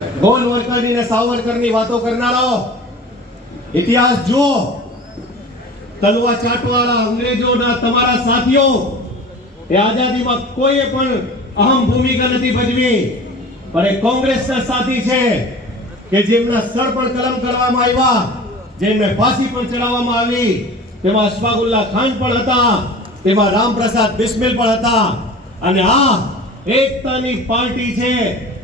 ગોલવર્કરની ને સાવરકરની વાતો કરનારાઓ ઇતિહાસ જુઓ, તલવાર ચાટવાળા અંગ્રેજોના તમારા સાથીઓ એ આઝાદીમાં કોઈએ પણ અહમ ભૂમિકા નથી ભજવી, પણ એ કોંગ્રેસના સાથી છે કે જેમના સર પર કલમ કરવામાં આવ્યા, જેમને ફાંસી પણ ચડાવવામાં આવી, તેમાં અશફાકુલ્લા ખાન પણ હતા, તેમાં રામપ્રસાદ બિસ્મિલ પણ હતા. અને આ એકતાની પાર્ટી છે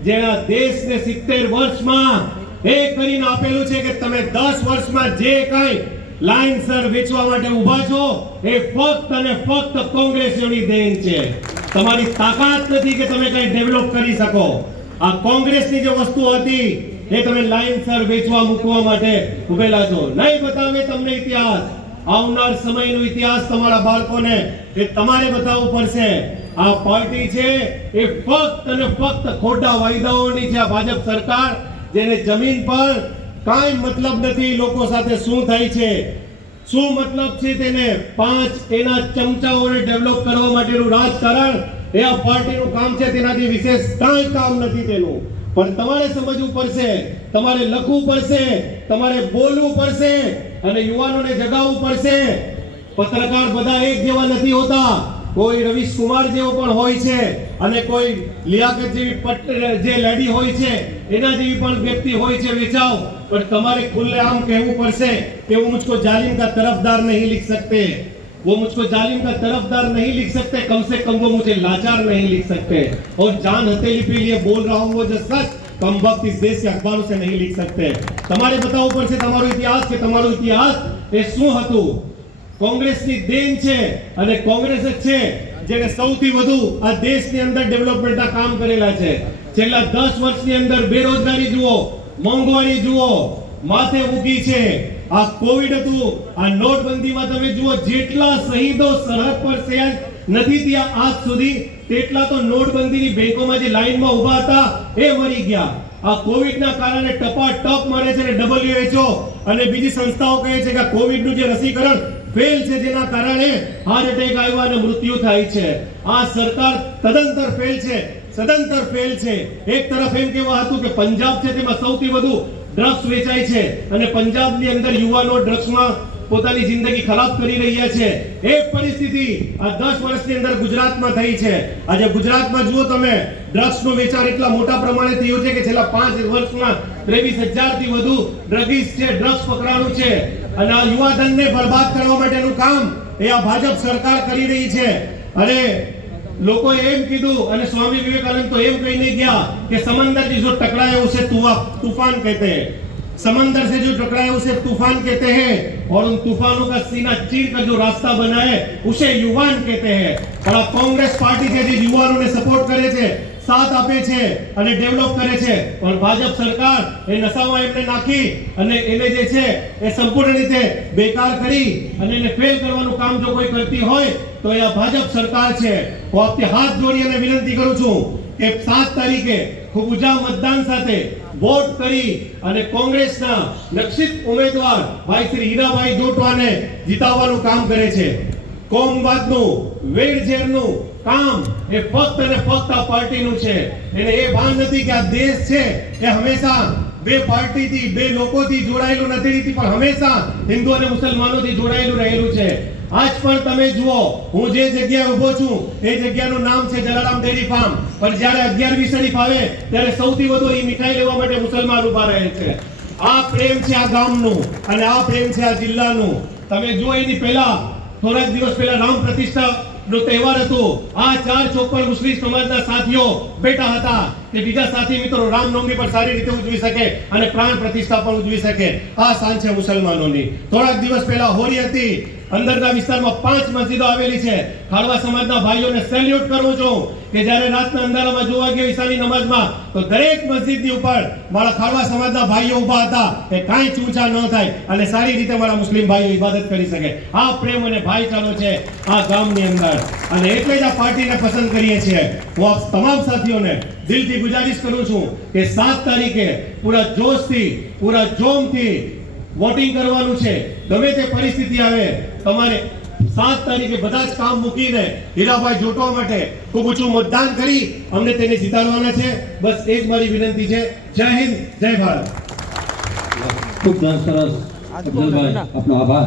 જેના દેશને 70 વર્ષમાં એ કરીને આપેલું છે કે તમે 10 વર્ષમાં જે કાંઈ લાઇનસર વેચવા માટે ઊભા છો એ ફક્ત અને ફક્ત કોંગ્રેસીઓની દેન છે. તમારી તાકાત નથી કે તમે કંઈ ડેવલપ કરી શકો. આ કોંગ્રેસની જે વસ્તુ હતી એ તમે લાઇનસર વેચવા મૂકવા માટે ઉભેલા છો. નહીં બતાવે તમને ઇતિહાસ, આવનાર સમયનો ઇતિહાસ તમારા બાળકોને એ તમારે બતાવવું પડશે. આ પાર્ટી છે એ ફક્ત અને ફક્ત ખોટા વાયદાઓની છે. આ ભાજપ સરકાર જેને જમીન પર કાંઈ મતલબ નથી લોકો સાથે શું થાય છે, શું મતલબ છે તેને 5 એના ચમચાઓને ડેવલપ કરવા માટેનું રાજકારણ એ આ પાર્ટીનું કામ છે. તેનાથી વિશેષ કાંઈ કામ નથી તેનું. પણ તમારે સમજવું પડશે, તમારે લખવું પડશે, તમારે બોલવું પડશે અને યુવાનોને જગાવવું પડશે. પત્રકાર બધા એક જેવા નથી હોતા. કોઈ રવીશ કુમાર જેવો પણ હોય છે અને કોઈ લિયાકત જેવી જે લેડી હોય છે એના જેવી પણ વ્યક્તિ હોય છે વેચાવ. पर तुम्हारे खुलेआम कहવું પડશે कि वो मुझको जालिम का तरफदार नहीं लिख सकते, वो मुझको जालिम का तरफदार नहीं लिख सकते, कम से कम वो मुझे लाचार नहीं लिख सकते. और जान हथेली पे लिए बोल रहा हूँ वो जो सच कम वक्त इस देश के अखबारों से नहीं लिख सकते. તમારે બતાવવું પડશે તમારો ઇતિહાસ કે તમારો ઇતિહાસ એ શું હતું. કોંગ્રેસની દેન છે અને કોંગ્રેસ જ છે જેને સૌથી વધુ આ દેશની અંદર ડેવલપમેન્ટના કામ કરેલા છે. છેલ્લા 10 વર્ષની અંદર બેરોજગારી જુઓ, મોંઘવારી જુઓ, માથે ઊગી છે. આ કોવિડ હતું, આ નોટબંધીમાં તમે જુઓ જેટલા શહીદો સરહદ પર શહેર નથી ત્યાં આજ સુધી તેટલા તો નોટબંધીની બેંકોમાં જે લાઈનમાં ઊભા હતા એ મરી ગયા. આ કોવિડના કારણે ટપાટપ મરે છે અને WHO અને બીજી સંસ્થાઓ કહે છે કે કોવિડનું જે રસીકરણ ફેલ છે જેના કારણે હાર્ટ એટેક આવ્યા અને મૃત્યુ થાય છે. આ સરકાર તદંતર ફેલ છે, સદંતર ફેલ છે. એક તરફ એમ કહેવા હતું કે પંજાબ છે તેમાં સૌથી વધુ ડ્રગ્સ વેચાય છે અને પંજાબની અંદર યુવાનો ડ્રગ્સમાં પોતાની જિંદગી ખરાબ કરી રહ્યા છે. એ પરિસ્થિતિ આ 10 વર્ષની અંદર ગુજરાતમાં થઈ છે. આજે ગુજરાતમાં જુઓ તમે ડ્રગ્સનું વેચાણ એટલા મોટા પ્રમાણે થયું છે કે છેલ્લા 5 વર્ષમાં 23,000 થી વધુ ડ્રગિસ્ટ છે, ડ્રગ્સ પકડાણું છે. અને આ યુવાધનને બરબાદ કરવા માટેનું કામ એ આ ભાજપ સરકાર કરી રહી છે. અને લોકોએ એમ કીધું અને સ્વામી વિવેકાનંદ તો એમ કહીને ગયા કે समंदर से जो टकराए उसे तूफान कहते हैं, समंदर से जो टकराए उसे तूफान कहते हैं और उन तूफानों का सीना चीर कर जो रास्ता बनाए उसे युवान कहते हैं. और આ કોંગ્રેસ પાર્ટી છે જે યુવાનોને સપોર્ટ કરે છે, સાથ આપે છે અને ડેવલપ કરે છે. પણ ભાજપ સરકાર એ નશામાં એમને નાખી અને એને જે છે એ સંપૂર્ણ રીતે બેકાર કરી અને એને ફેલ કરવાનું કામ જો કોઈ કરતી હોય તો એ આ ભાજપ સરકાર છે. હું આપથી હાથ જોડી અને વિનંતી કરું છું કે 7 તારીખે ખૂબ ઊંચા મતદાન સાથે વોટ કરી અને કોંગ્રેસના લક્ષિત ઉમેદવાર ભાઈ શ્રી હીરાભાઈ જોટવાને જીતાવવાનું કામ કરે છે. કોમવાદનું વેરઝેરનું કામ એ ફક્ત અને ફક્ત આ પાર્ટીનું છે. એને એ ભાન નથી કે આ દેશ છે એ હંમેશા બે પાર્ટીથી, બે લોકોથી જોડાયેલું નથી પણ હંમેશા હિન્દુ અને મુસલમાનોથી જોડાયેલું રહેલું છે. આજ પણ તમે જુઓ, હું જે જગ્યાએ ઊભો છું એ જગ્યાનું નામ છે જલારામ ડેરી ફાર્મ. પણ જ્યારે 11મી શરીફ આવે ત્યારે સૌથી વધુ અહીં મીઠાઈ લેવા માટે મુસલમાન ઊભા રહે છે. આ પ્રેમ છે આ ગામનું અને આ પ્રેમ છે આ જિલ્લાનું. તમે જુઓ એની પહેલા થોડાક દિવસ પહેલા રામ પ્રતિષ્ઠા નો તહેવાર હતો. આ 4 ચોક પર મુસ્લિમ સમાજના સાથીઓ બેઠા હતા કે બીજા સાથી મિત્રો રામનવમી પર સારી રીતે ઉજવી શકે અને પ્રાણ પ્રતિષ્ઠા પણ ઉજવી શકે. આ શાન છે મુસલમાનોની. થોડાક દિવસ પહેલા હોળી હતી. અંદરના વિસ્તારમાં 5 મસ્જિદો આવેલી છે. ખારવા સમાજના ભાઈઓને સેલ્યુટ કરું છું કે જ્યારે રાતના અંધારામાં જોવા ગયો ઈશાની નમાઝમાં તો દરેક મસ્જિદની ઉપર મારા ખારવા સમાજના ભાઈઓ ઊભા હતા કે કાંઈ ચૂંચા ન થાય અને સારી રીતે મારા મુસ્લિમ ભાઈઓ ઇબાદત કરી શકે. આ પ્રેમ અને ભાઈચારો છે આ ગામની અંદર અને એટલે જ આ પાર્ટીને પસંદ કરીએ છીએ. હું આપ તમામ સાથીઓને દિલથી ગુજારિશ કરું છું કે 7 તારીખે પૂરા જોશથી, પૂરા જોમથી વોટિંગ કરવાનું છે. ગમે તે પરિસ્થિતિ આવે તમારે 7 તારીખે બધા જ કામ મૂકીને હીરાભાઈ જોટવા માટે ખૂબ ઊંચું મતદાન કરી અમને તેને જીતાડવાના છે. બસ એ જ મારી વિનંતી છે. જય હિન્દ, જય ભારત. ખૂબ સરસ અફઝલભાઈ, આપનો આભાર.